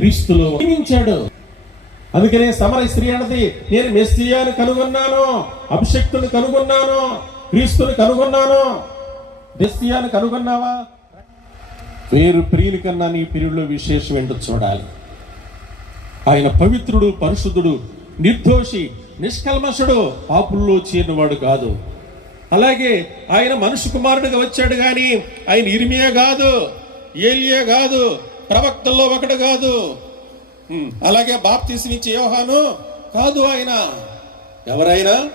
క్రీస్తులో నియమించాడు అందుకనే సమర స్త్రీ అన్నది నేను మెస్సియాను కనుగొన్నాను అభిషక్తుని కనుగొన్నాను క్రీస్తుని కనుగొన్నాను. మెస్సియాను కనుగొన్నావా? వేరు ప్రియుని కన్నా నీ ప్రియుల్లో విశేషం ఏంటో చూడాలి. ఆయన పవిత్రుడు పరిశుద్ధుడు నిర్దోషి నిష్కల్మషుడు పాపుల్లో చేరినవాడు కాదు. అలాగే ఆయన మనుషు కుమారుడిగా వచ్చాడు కానీ ఆయన ఇరిమియా కాదు ఏలియా కాదు ప్రవక్తల్లో ఒకడు కాదు. అలాగే బాప్తీసునిచ్చే యోహాను కాదు ఆయన. ఎవరైనా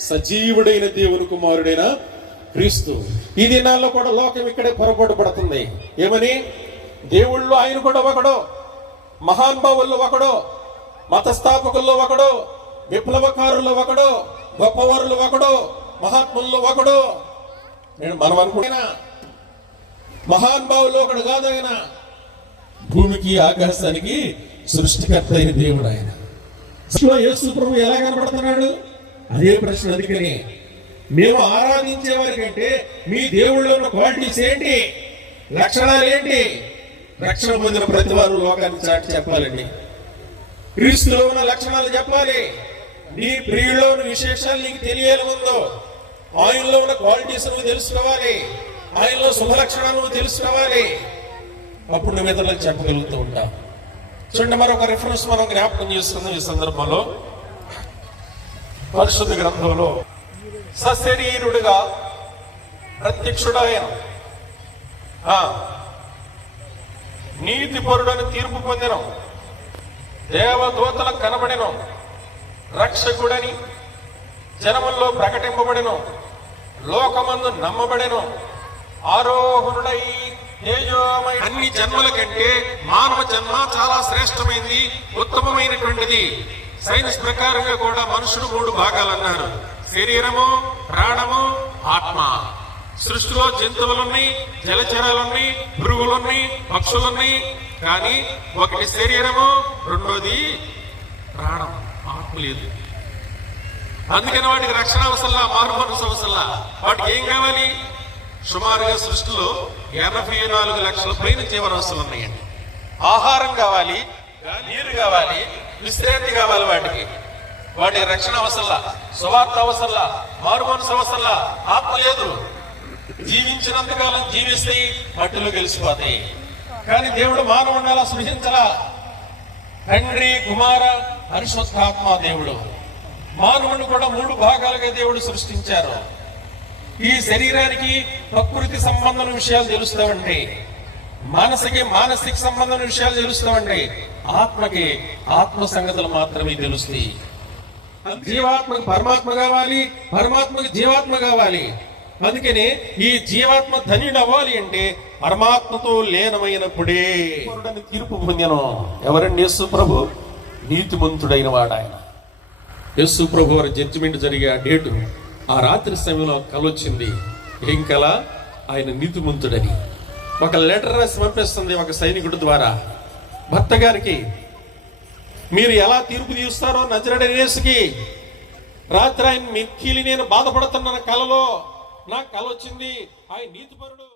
సజీవుడైన దేవుని కుమారుడైన క్రీస్తు. ఈ దినాల్లో కూడా లోకం ఇక్కడే పొరపాటు పడుతుంది ఏమని? దేవుళ్ళు ఆయన కూడా ఒకడు. మహానుభావుల్లో ఒకడు. మతస్థాపకుల్లో ఒకడు. విప్లవకారుల్లో ఒకడు. గొప్పవారులు ఒకడు. మహాత్ముల్లో ఒకడు. నేను మనం అనుకుంటున్నా. మహానుభావుల్లో ఒకడు కాదు ఆయన. భూమికి ఆకాశానికి సృష్టికర్త అయిన దేవుడు ఆయన. యేసు ప్రభు ఎలా కనబడుతున్నాడు అదే ప్రశ్న అందుకని. మేము ఆరాధించే వారికంటే మీ దేవుళ్ళలో ఉన్న క్వాలిటీస్ ఏంటి? లక్షణాలు ఏంటి? రక్షణ పొందిన ప్రతి వారు లోకాన్ని చాటి చెప్పాలండి. క్రీస్తులో ఉన్న లక్షణాలు చెప్పాలి. నీ ప్రియుల్లో ఉన్న విశేషాలు నీకు తెలియాలి ఉందో ఆయనలో ఉన్న క్వాలిటీస్ నువ్వు తెలుసుకోవాలి. ఆయనలో శుభ లక్షణాలు నువ్వు తెలుసుకోవాలి. అప్పుడు నువ్వు ఇతరులకు చెప్పగలుగుతూ ఉంటా. చూడండి మరొక రిఫరెన్స్ మనం జ్ఞాపకం చేస్తున్నాం ఈ సందర్భంలో. పరిశుద్ధ గ్రంథంలో సశరీరుడుగా ప్రత్యక్షుడైన నీతి పరుడని తీర్పు పొందిన దేవదూతల కనబడిన రక్షకుడని జనముల్లో ప్రకటింపబడిన లోకమందు నమ్మబడెను ఆరోహణుడై అన్ని జన్మల కంటే మానవ జన్మ చాలా శ్రేష్టమైంది ఉత్తమమైనటువంటిది. సైన్స్ ప్రకారంగా కూడా మనుషుడు మూడు భాగాలు అన్నారు శరీరము ప్రాణము ఆత్మ. సృష్టిలో జంతువులున్నాయి జలచరాలున్నాయి పురుగులున్నాయి పక్షులున్నాయి. కానీ ఒకటి శరీరము రెండోది ప్రాణం. ఆత్మ లేదు. అందుకని వాటికి రక్షణ అవసరంలా మారుమనసు అవసరంలా వాటికి ఏం కావాలి? సుమారుగా సృష్టిలో ఎనభై నాలుగు లక్షల పైన జీవరాశులు ఉన్నాయండి. ఆహారం కావాలి నీరు కావాలి విశ్రాంతి కావాలి వాటికి. వాటి రక్షణ అవసరంలా సువార్త అవసరంలా మారుమనసు అవసరంలా ఆత్మ లేదు. జీవించినంతకాలం జీవిస్తే మట్టిలో గెలిచిపోతాయి. కానీ దేవుడు మానవుడిని అలా సృజించలా. తండ్రి కుమార పరిశుద్ధాత్మ దేవుడు. మానవుని కూడా మూడు భాగాలుగా దేవుడు సృష్టించారు. ఈ శరీరానికి ప్రకృతి సంబంధం విషయాలు తెలుస్తామండి మనసుకి మానసిక సంబంధం విషయాలు తెలుస్తామండి ఆత్మకి ఆత్మ సంగతులు మాత్రమే తెలుస్తాయి. జీవాత్మకు పరమాత్మ కావాలి పరమాత్మకి జీవాత్మ కావాలి. అందుకని ఈ జీవాత్మ ధన్యుడు అవ్వాలి అంటే పరమాత్మతో లీనమైనప్పుడే. తీర్పు పొందాను? ఎవరండి యేసు ప్రభు? నీతిమంతుడైన వాడు ఆయన. యేసు ప్రభు వారి జడ్జిమెంట్ జరిగే ఆ డేటు ఆ రాత్రి సమయంలో కలొచ్చింది. ఏం కల? ఆయన నీతిమంతుడని. ఒక లెటర్ రాసి పంపిస్తుంది ఒక సైనికుడి ద్వారా. భర్త గారికి మీరు ఎలా తీర్పు తీస్తారో నజరడనేసుకి రాత్రి ఆయన మిక్కిలి నేను బాధపడుతున్న కలలో నాకు కలొచ్చింది. ఆయన నీతిపరుడు